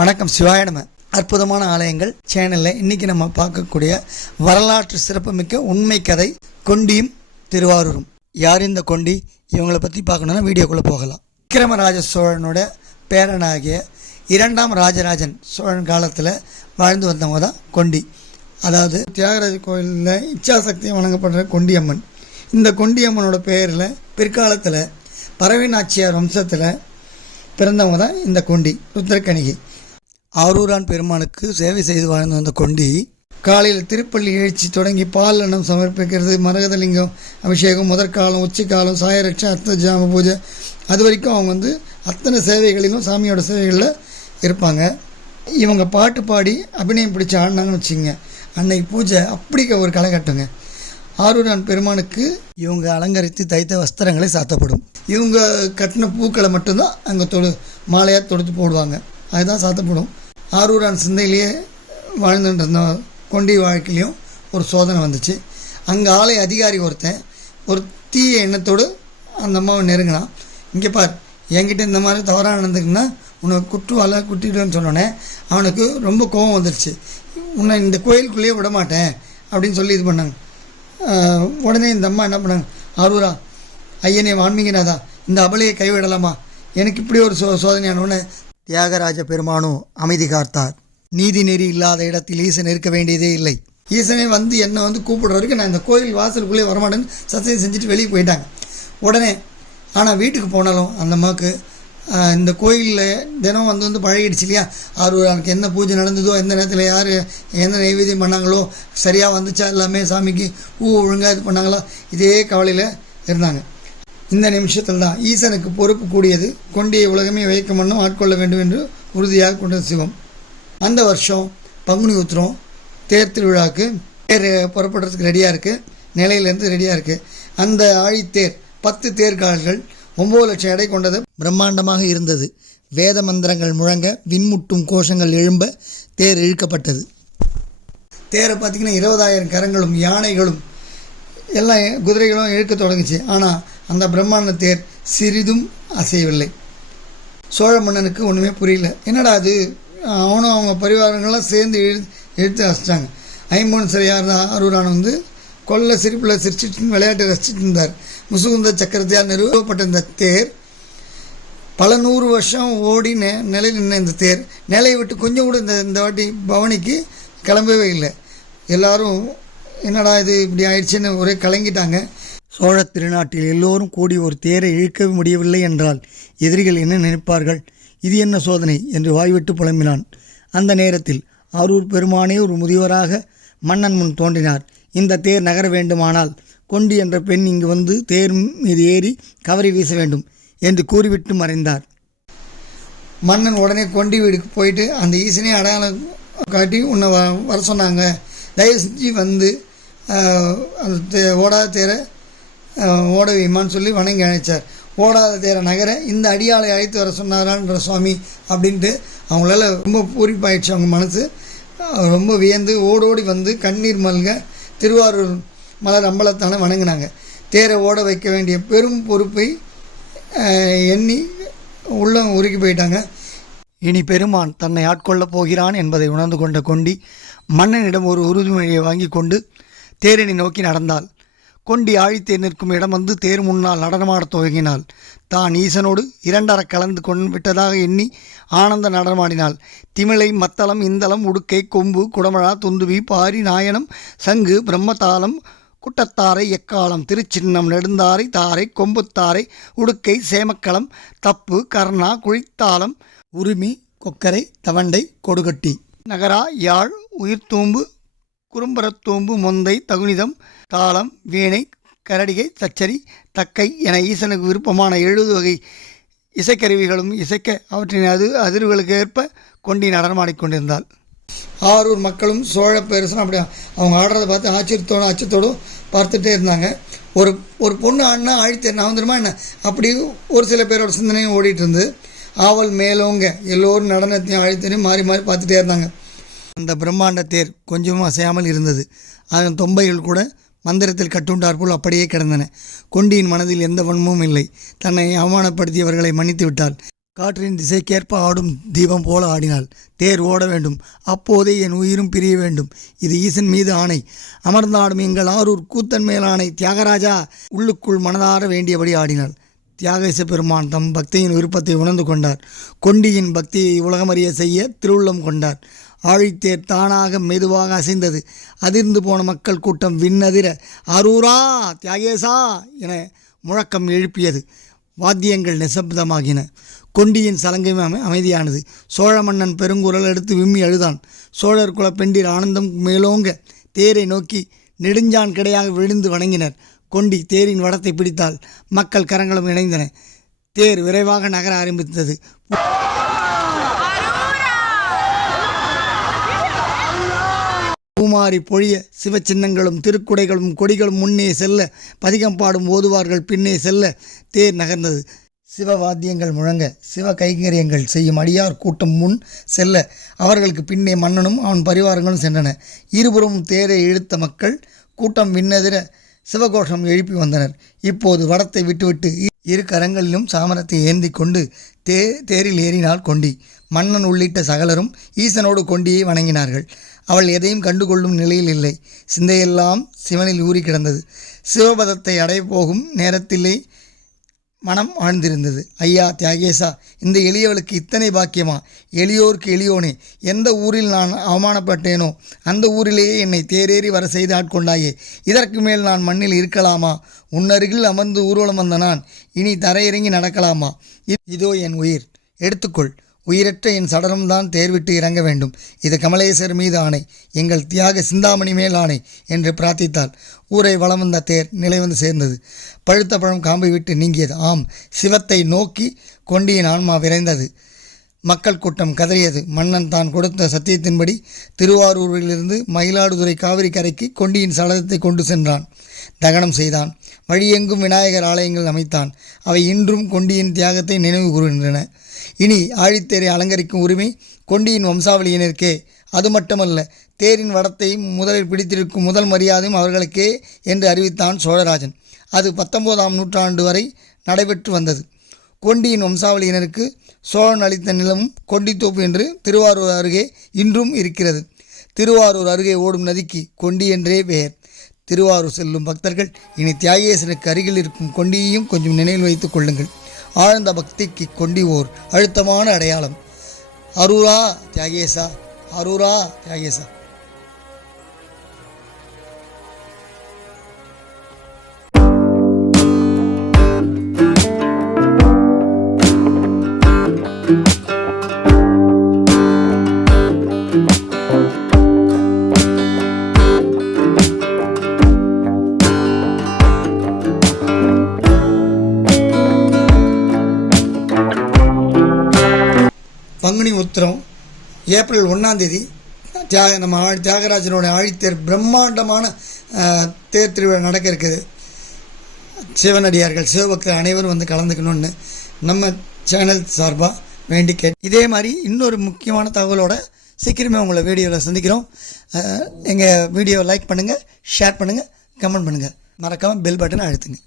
வணக்கம், சிவாய நம. அற்புதமான ஆலயங்கள் சேனலில் இன்றைக்கி நம்ம பார்க்கக்கூடிய வரலாற்று சிறப்புமிக்க உண்மை கதை கொண்டியும் திருவாரூரும். யார் இந்த கொண்டி? இவங்களை பற்றி பார்க்கணுன்னா வீடியோக்குள்ளே போகலாம். விக்ரமராஜ சோழனோட பேரனாகிய 2ஆம் ராஜராஜன் சோழன் காலத்தில் வாழ்ந்து வந்தவங்க தான் கொண்டி. அதாவது தியாகராஜ கோயிலில் இச்சாசக்தியை வணங்கப்படுற கொண்டியம்மன். இந்த கொண்டியம்மனோட பெயரில் பிற்காலத்தில் பறவை நாச்சியார் வம்சத்தில் பிறந்தவங்க தான் இந்த கொண்டி ருத்ரக்கணிகை. ஆரூரான் பெருமானுக்கு சேவை செய்து வாழ்ந்து வந்த கொண்டி காலையில் திருப்பள்ளி எழுச்சி தொடங்கி பால் அன்னம் சமர்ப்பிக்கிறது, மரகதலிங்கம் அபிஷேகம், முதற்காலம், உச்சிக்காலம், சாயரட்சை, அர்த்த ஜாம பூஜை, அது வரைக்கும் அவங்க அத்தனை சேவைகளிலும் சாமியோட சேவைகளில் இருப்பாங்க. இவங்க பாட்டு பாடி அபிநயம் பிடிச்சி ஆடினாங்கன்னு வச்சுங்க, அன்னைக்கு பூஜை அப்படி ஒரு களை கட்டுங்க. ஆரூரான் பெருமானுக்கு இவங்க அலங்கரித்து தைத்த வஸ்திரங்களை சாத்தப்படும். இவங்க கட்டின பூக்களை மட்டும்தான் அங்கே மாலையாக தொடுத்து போடுவாங்க, அதுதான் சாத்தப்படும். ஆரூரான் சிந்தையிலேயே வாழ்ந்துட்டு இருந்த கொண்டி வாழ்க்கையிலையும் ஒரு சோதனை வந்துச்சு. அங்கே ஆலய அதிகாரி ஒருத்தன் ஒரு தீய எண்ணத்தோடு அந்த அம்மாவை நெருங்கினான். இங்கே பார், என்கிட்ட இந்த மாதிரி தவறாக நடந்துக்குன்னா உன்னை குட்டுவால குட்டிடுவேன்னு சொன்னோன்னே அவனுக்கு ரொம்ப கோபம் வந்துடுச்சு. உன்னை இந்த கோயிலுக்குள்ளேயே விட மாட்டேன் அப்படின்னு சொல்லி இது பண்ணாங்க. உடனே இந்த அம்மா என்ன பண்ணாங்க, ஆரூரா ஐயனே வான்மீகநாதா, இந்த அபலையை கைவிடலாமா? எனக்கு இப்படி ஒரு சோதனையானோன்னு தியாகராஜ பெருமானும் அமைதி காத்தார். நீதி நெறி இல்லாத இடத்தில் ஈசன் இருக்க வேண்டியதே இல்லை. ஈசனே என்னை கூப்பிடுற வரைக்கும் நான் இந்த கோயில் வாசலுக்குள்ளே வரமாட்டேன்னு சத்தியம் செஞ்சுட்டு வெளியே போயிட்டாங்க. உடனே ஆனால் வீட்டுக்கு போனாலும் அந்த அம்மாவுக்கு இந்த கோயிலில் தினம் பழகிடுச்சு இல்லையா, ஆரூரானுக்கு என்ன பூஜை நடந்ததோ, எந்த நேரத்தில் யார் எந்த நைவேத்தியம் பண்ணாங்களோ, சரியாக வந்துச்சா, எல்லாமே சாமிக்கு பூ ஒழுங்காக இது பண்ணாங்களோ, இதே கவலையில் இருந்தாங்க. இந்த நிமிஷத்தில் தான் ஈசனுக்கு பொறுப்பு கூடியது. கொண்டியை உலகமே வைக்க மண்ணும் ஆட்கொள்ள வேண்டும் என்று உறுதியாக கொண்ட சிவம். அந்த வருஷம் பங்குனி உத்திரம் தேர் திருவிழாவுக்கு தேர் புறப்படுறதுக்கு ரெடியாக இருக்குது, நிலையிலேருந்து ரெடியாக இருக்குது. அந்த ஆழித்தேர் 10 தேர்கால்கள் 9 லட்சம் எடை கொண்டது பிரம்மாண்டமாக இருந்தது. வேத மந்திரங்கள் முழங்க, விண்முட்டும் கோஷங்கள் எழும்ப தேர் இழுக்கப்பட்டது. தேரை பார்த்திங்கன்னா 20,000 கரங்களும் யானைகளும் எல்லாம் குதிரைகளும் இழுக்க தொடங்குச்சு. ஆனால் அந்த பிரம்மாண்ட தேர் சிறிதும் அசையவில்லை. சோழ மன்னனுக்கு ஒன்றுமே புரியல. என்னடா அது, அவனும் அவங்க பரிவாரங்கள்லாம் சேர்ந்து இழுத்து அசிச்சாங்க. ஐம்பொன் சிறையார் ஆரூரான் கொல்ல சிரிப்பில் சிரிச்சிட்டு விளையாட்டை ரசிச்சுட்டு இருந்தார். முசுகுந்த சக்கரத்தையால் நிறுவப்பட்ட இந்த தேர் பல 100 வருஷம் ஓடி நிலை நின்ன இந்த தேர் நிலையை விட்டு கொஞ்சம் கூட இந்த வாட்டி பவனிக்கு கிளம்பவே இல்லை. எல்லாரும் என்னடா இது இப்படி ஆயிடுச்சுன்னு ஒரே கலங்கிட்டாங்க. சோழ திருநாட்டில் எல்லோரும் கூடி ஒரு தேரை இழுக்க முடியவில்லை என்றால் எதிரிகள் என்ன நினைப்பார்கள்? இது என்ன சோதனை என்று வாய்விட்டு புலம்பினான். அந்த நேரத்தில் ஆரூர் பெருமானே ஒரு முதியவராக மன்னன் முன் தோன்றினார். இந்த தேர் நகர வேண்டுமானால் கொண்டி என்ற பெண் இங்கு தேர் மீது ஏறி கவரி வீச வேண்டும் என்று கூறிவிட்டு மறைந்தார். மன்னன் உடனே கொண்டி வீடுக்கு போயிட்டு அந்த ஈசனே அடையாளம் காட்டி உன்னை வர சொன்னாங்க, தயவு செஞ்சு அந்த ஓடாத தேரை ஓட வைமான்னு சொல்லி வணங்கி அழைச்சார். ஓடாத தேரை நகர இந்த அடியாளை அழைத்து வர சொன்னாரான்ற சுவாமி அப்படின்ட்டு அவங்களால ரொம்ப பூரிப்பாயிடுச்சு. அவங்க மனசு ரொம்ப வியந்து ஓடோடி கண்ணீர் மல்க திருவாரூர் மலர் அம்பலத்தான வணங்கினாங்க. தேரை ஓட வைக்க வேண்டிய பெரும் பொறுப்பை எண்ணி உள்ள உருகி போயிட்டாங்க. இனி பெருமான் தன்னை ஆட்கொள்ளப் போகிறான் என்பதை உணர்ந்து கொண்ட கொண்டி மன்னனிடம் ஒரு உறுதிமொழியை வாங்கி கொண்டு தேரினை நோக்கி நடந்தாள். கொண்டி ஆழித்தேர் நிற்கும் இடம் தேர் முன்னால் நடனமாடத் துவங்கினாள். தான் ஈசனோடு 2 கலந்து விட்டதாக எண்ணி ஆனந்த நடனமாடினாள். திமிழை, மத்தளம், இந்தளம், உடுக்கை, கொம்பு, குடமழா, துந்துவி, பாரி, நாயனம், சங்கு, பிரம்மதாளம், குட்டத்தாரை, எக்காலம், திருச்சின்னம், நெடுந்தாரை, தாரை, கொம்புத்தாரை, உடுக்கை, சேமக்களம், தப்பு, கர்ணா, குழித்தாளம், உரிமி, கொக்கரை, தவண்டை, கொடுகட்டி, நகரா, யாழ், உயிர்த்தூம்பு, குறும்பரத்தூம்பு, மொந்தை, தகுனிதம், தாளம், வீணை, கரடிகை, தச்சரி, தக்கை என ஈசனுக்கு விருப்பமான 70 வகை இசைக்கருவிகளும் இசைக்க அவற்றின் அதிர்வுகளுக்கு ஏற்ப கொண்டி நடனமாடிக்கொண்டிருந்தாள். ஆரூர் மக்களும் சோழ பேரரசனும் அப்படியே அவங்க ஆடுறதை பார்த்து அச்சத்தோடும் பார்த்துட்டே இருந்தாங்க. ஒரு பொண்ணு ஆடினா ஆழித்தேர் நான் வந்துருமா என்ன, அப்படி ஒரு சில பேரோட சிந்தனையும் ஓடிட்டு இருந்து ஆவல் மேலோங்க எல்லோரும் நடனத்தையும் ஆழித்தேரையும் மாறி மாறி பார்த்துட்டே இருந்தாங்க. அந்த பிரம்மாண்ட தேர் கொஞ்சமும் அசையாமல் இருந்தது. அதன் தொம்பைகள் கூட மந்திரத்தில் கட்டுண்டாற்போல் அப்படியே கிடந்தன. கொண்டியின் மனதில் எந்த வன்மமும் இல்லை. தன்னை அவமானப்படுத்தியவர்களை மன்னித்து விட்டாள். காற்றின் திசைக்கேற்ப ஆடும் தீபம் போல ஆடினாள். தேர் ஓட வேண்டும், அப்போதே என் உயிரும் பிரிய வேண்டும். இது ஈசன் மீது ஆணை, அமர்ந்தாடும் எங்கள் ஆரூர் கூத்தன் மேல் ஆணை. தியாகராஜா உள்ளுக்குள் மனதார வேண்டியபடி ஆடினாள். தியாகேச பெருமான் தம் பக்தியின் விருப்பத்தை உணர்ந்து கொண்டார். கொண்டியின் பக்தியை உலகமறிய செய்ய திருவுள்ளம் கொண்டார். ஆழித்தேர் தானாக மெதுவாக அசைந்தது. அதிர்ந்து போன மக்கள் கூட்டம் விண்ணதிர அரூரா தியாகேசா என முழக்கம் எழுப்பியது. வாத்தியங்கள் நிசப்தமாகின. கொண்டியின் சலங்கை அமைதியானது. சோழ மன்னன் பெருங்குரல் எடுத்து விம்மி அழுதான். சோழர் குல பெண்டிர் ஆனந்தம் மேலோங்க தேரை நோக்கி நெடுஞ்சான் கிடையாக விழுந்து வணங்கினர். கொண்டி தேரின் வடத்தை பிடித்தால். மக்கள் கரங்களும் இணைந்தன. தேர் விரைவாக நகர ஆரம்பித்தது. பூமாரி பொழிய சிவச்சின்னங்களும் திருக்குடைகளும் கொடிகளும் முன்னே செல்ல, பதிகம் பாடும் ஓதுவார்கள் பின்னே செல்ல தேர் நகர்ந்தது. சிவவாத்தியங்கள் முழங்க, சிவ கைங்கரியங்கள் செய்யும் அடியார் கூட்டம் முன் செல்ல, அவர்களுக்கு பின்னே மன்னனும் அவன் பரிவாரங்களும் சென்றன. இருபுறமும் தேரை இழுத்த மக்கள் கூட்டம் விண்ணதிர சிவகோஷம் எழுப்பி வந்தனர். இப்போது வடத்தை விட்டுவிட்டு இரு கரங்களிலும் சாமரத்தை ஏந்தி கொண்டு தேரில் ஏறினாள் கொண்டி. மன்னன் உள்ளிட்ட சகலரும் ஈசனோடு கொண்டியை வணங்கினார்கள். அவள் எதையும் கண்டுகொள்ளும் நிலையில் இல்லை. சிந்தையெல்லாம் சிவனில் ஊறி கிடந்தது. சிவபதத்தை அடைய போகும் நேரத்திலே மனம் ஆழ்ந்திருந்தது. ஐயா தியாகேசா, இந்த எளியவளுக்கு இத்தனை பாக்கியமா? எளியோருக்கு எளியோனே, எந்த ஊரில் நான் அவமானப்பட்டேனோ அந்த ஊரிலேயே என்னை தேரேறி வர செய்து ஆட்கொண்டாயே. இதற்கு மேல் நான் மண்ணில் இருக்கலாமா? உன்னருகில் அமர்ந்து ஊர்வலம் வந்த நான் இனி தரையிறங்கி நடக்கலாமா? இதோ என் உயிர், எடுத்துக்கொள். உயிரற்ற என் சடலம்தான் தேர்விட்டு இறங்க வேண்டும். இது கமலேசர் மீது ஆணை, எங்கள் தியாக சிந்தாமணி மேல் ஆணை என்று பிரார்த்தித்தாள். ஊரை வலம் வந்த தேர் நிலை வந்து சேர்ந்தது. பழுத்த பழம் காம்பை விட்டு நீங்கியது. ஆம், சிவத்தை நோக்கி கொண்டியின் ஆன்மா விரைந்தது. மக்கள் கூட்டம் கதறியது. மன்னன் தான் கொடுத்த சத்தியத்தின்படி திருவாரூரிலிருந்து மயிலாடுதுறை காவிரி கரைக்கு கொண்டியின் சடலத்தை கொண்டு சென்றான். தகனம் செய்தான். வழியெங்கும் விநாயகர் ஆலயங்கள் அமைத்தான். அவை இன்றும் கொண்டியின் தியாகத்தை நினைவு கூறுகின்றன. இனி ஆழித்தேரை அலங்கரிக்கும் உரிமை கொண்டியின் வம்சாவளியினருக்கே. அது மட்டுமல்ல, தேரின் வடத்தை முதலில் பிடித்திருக்கும் முதல் மரியாதையும் அவர்களுக்கே என்று அறிவித்தான் சோழராஜன். அது 19ஆம் நூற்றாண்டு வரை நடைபெற்று வந்தது. கொண்டியின் வம்சாவளியினருக்கு சோழன் அளித்த நிலமும் கொண்டித்தோப்பு என்று திருவாரூர் அருகே இன்றும் இருக்கிறது. திருவாரூர் அருகே ஓடும் நதிக்கு கொண்டி என்றே பெயர். திருவாரூர் செல்லும் பக்தர்கள் இனி தியாகேசனுக்கு அருகில் இருக்கும் கொண்டியையும் கொஞ்சம் நினைவில் வைத்துக் கொள்ளுங்கள். ஆழ்ந்த பக்திக்கு கொண்டி ஓர் அழுத்தமான அடையாளம். அரூரா தியாகேசா, அரூரா தியாகேசா. பங்குனி உத்திரம் ஏப்ரல் 1ஆம் தேதி நம்ம தியாகராஜனோட ஆழித்தேர் பிரம்மாண்டமான தேர் திருவிழா நடக்க இருக்குது. சிவனடியார்கள் சிவபக்தர் அனைவரும் வந்து கலந்துக்கணும்னு நம்ம சேனல் சார்பாக வேண்டி இதே மாதிரி இன்னொரு முக்கியமான தகவலோட சீக்கிரமே உங்களை வீடியோவில் சந்திக்கிறோம். எங்கள் வீடியோவை லைக் பண்ணுங்கள், ஷேர் பண்ணுங்கள், கமெண்ட் பண்ணுங்கள். மறக்காமல் பெல் பட்டனை அழுத்துங்க.